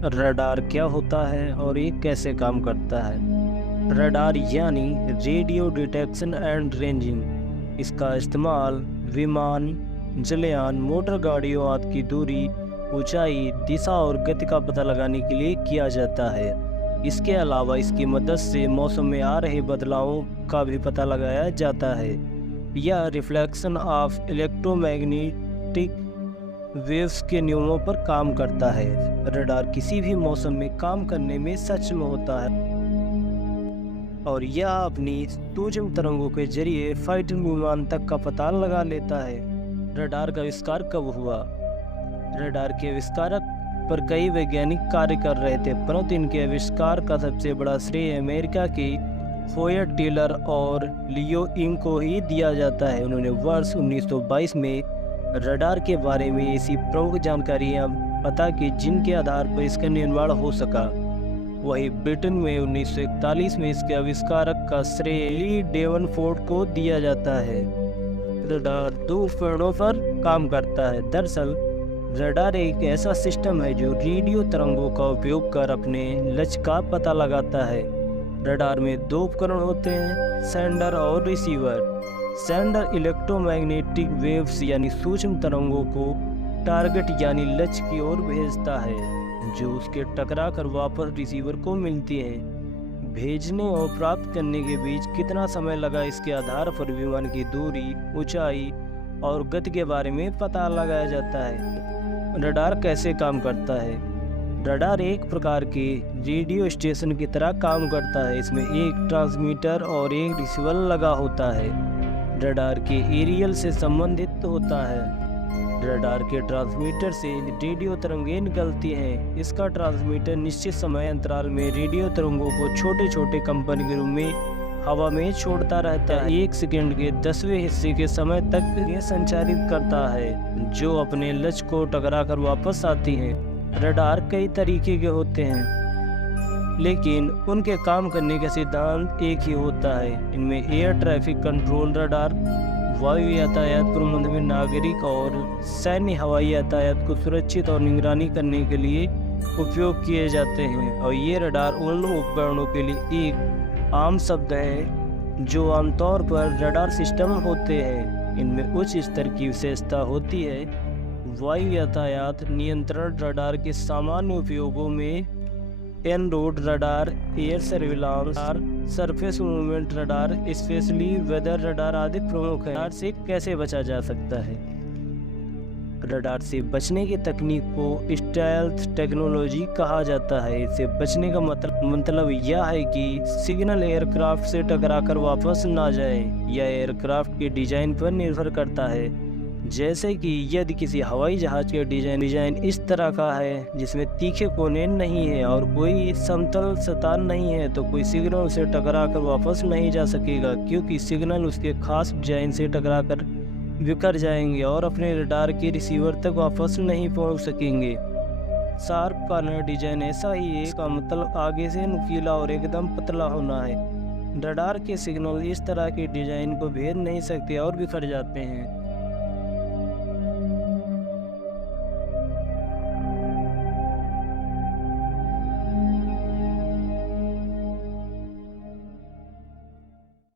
Radar क्या होता है और ये कैसे काम करता है? रडार यानी रेडियो डिटेक्शन एंड रेंजिंग। इसका इस्तेमाल विमान, जलयान, मोटर गाड़ियों आदि की दूरी, ऊंचाई, दिशा और गति का पता लगाने के लिए किया जाता है। इसके अलावा इसकी मदद से मौसम में आ रहे बदलावों का भी पता लगाया जाता है। यह रिफ्लेक्शन ऑफ इलेक्ट्रोमैग्नेटिक वेव्स के नियमों पर काम करता है। रडार किसी भी मौसम में काम करने में सक्षम होता है और यह अपनी सूक्ष्म तरंगों के जरिए फाइटर विमान तक का पता लगा लेता है। रडार का आविष्कार कब हुआ? रडार के आविष्कारक पर कई वैज्ञानिक कार्य कर रहे थे, परंतु इनके आविष्कार का सबसे बड़ा श्रेय अमेरिका के होयट टेलर और लियो इंग को ही दिया जाता है। उन्होंने वर्ष 1922 में रडार के बारे में ऐसी प्रमुख जानकारियां पता की जिनके आधार पर इसका निर्माण हो सका। वही ब्रिटेन में 1941 में इसके आविष्कारक का श्रेय ली डेवनफोर्ड को दिया जाता है। रडार दो उपकरणों पर काम करता है। दरअसल रडार एक ऐसा सिस्टम है जो रेडियो तरंगों का उपयोग कर अपने लक्ष्य का पता लगाता है। रडार में दो उपकरण होते हैं, सेंडर और रिसीवर। सेंडर इलेक्ट्रोमैग्नेटिक वेव्स यानी सूक्ष्म तरंगों को टारगेट यानी लक्ष्य की ओर भेजता है, जो उसके टकरा कर वापस रिसीवर को मिलती है। भेजने और प्राप्त करने के बीच कितना समय लगा, इसके आधार पर विमान की दूरी, ऊंचाई और गति के बारे में पता लगाया जाता है। रडार कैसे काम करता है? रडार एक प्रकार के रेडियो स्टेशन की तरह काम करता है। इसमें एक ट्रांसमीटर और एक रिसीवर लगा होता है। रडार के एरियल से संबंधित होता है। रडार के ट्रांसमीटर से रेडियो तरंगें निकलती हैं। इसका ट्रांसमीटर निश्चित समय अंतराल में रेडियो तरंगों को छोटे छोटे कंपन के रूप में हवा में छोड़ता रहता है। 1 सेकंड के 10वें हिस्से के समय तक ये संचारित करता है, जो अपने लक्ष्य को टकरा कर वापस आती हैं। रडार कई तरीके के होते हैं, लेकिन उनके काम करने का सिद्धांत एक ही होता है। इनमें एयर ट्रैफिक कंट्रोल रडार वायु यातायात प्रबंधन में नागरिक और सैन्य हवाई यातायात को सुरक्षित और निगरानी करने के लिए उपयोग किए जाते हैं। और ये रडार उन उपकरणों के लिए एक आम शब्द है जो आमतौर पर रडार सिस्टम होते हैं। इनमें उच्च स्तर की विशेषता होती है। वायु यातायात नियंत्रण रडार के सामान्य उपयोगों में en route radar, air surveillance, surface movement radar, specially weather radar आदि प्रमुख हैं। रडार से कैसे बचा जा सकता है? रडार से बचने की तकनीक को स्टेल्थ टेक्नोलॉजी कहा जाता है। इससे बचने का मतलब यह है कि सिग्नल एयरक्राफ्ट से टकराकर वापस ना जाए। यह एयरक्राफ्ट के डिजाइन पर निर्भर करता है। जैसे कि यदि किसी हवाई जहाज का डिजाइन इस तरह का है जिसमें तीखे कोने नहीं है और कोई समतल सतह नहीं है, तो कोई सिग्नल से टकराकर वापस नहीं जा सकेगा, क्योंकि सिग्नल उसके खास डिजाइन से टकराकर बिखर जाएंगे और अपने रडार के रिसीवर तक वापस नहीं पहुंच सकेंगे। शार्प कॉर्नर डिजाइन ऐसा ही है। इसका मतलब आगे से नुकीला और एकदम पतला होना है। रडार के सिग्नल इस तरह के डिजाइन को भेद नहीं सकते और बिखर जाते हैं।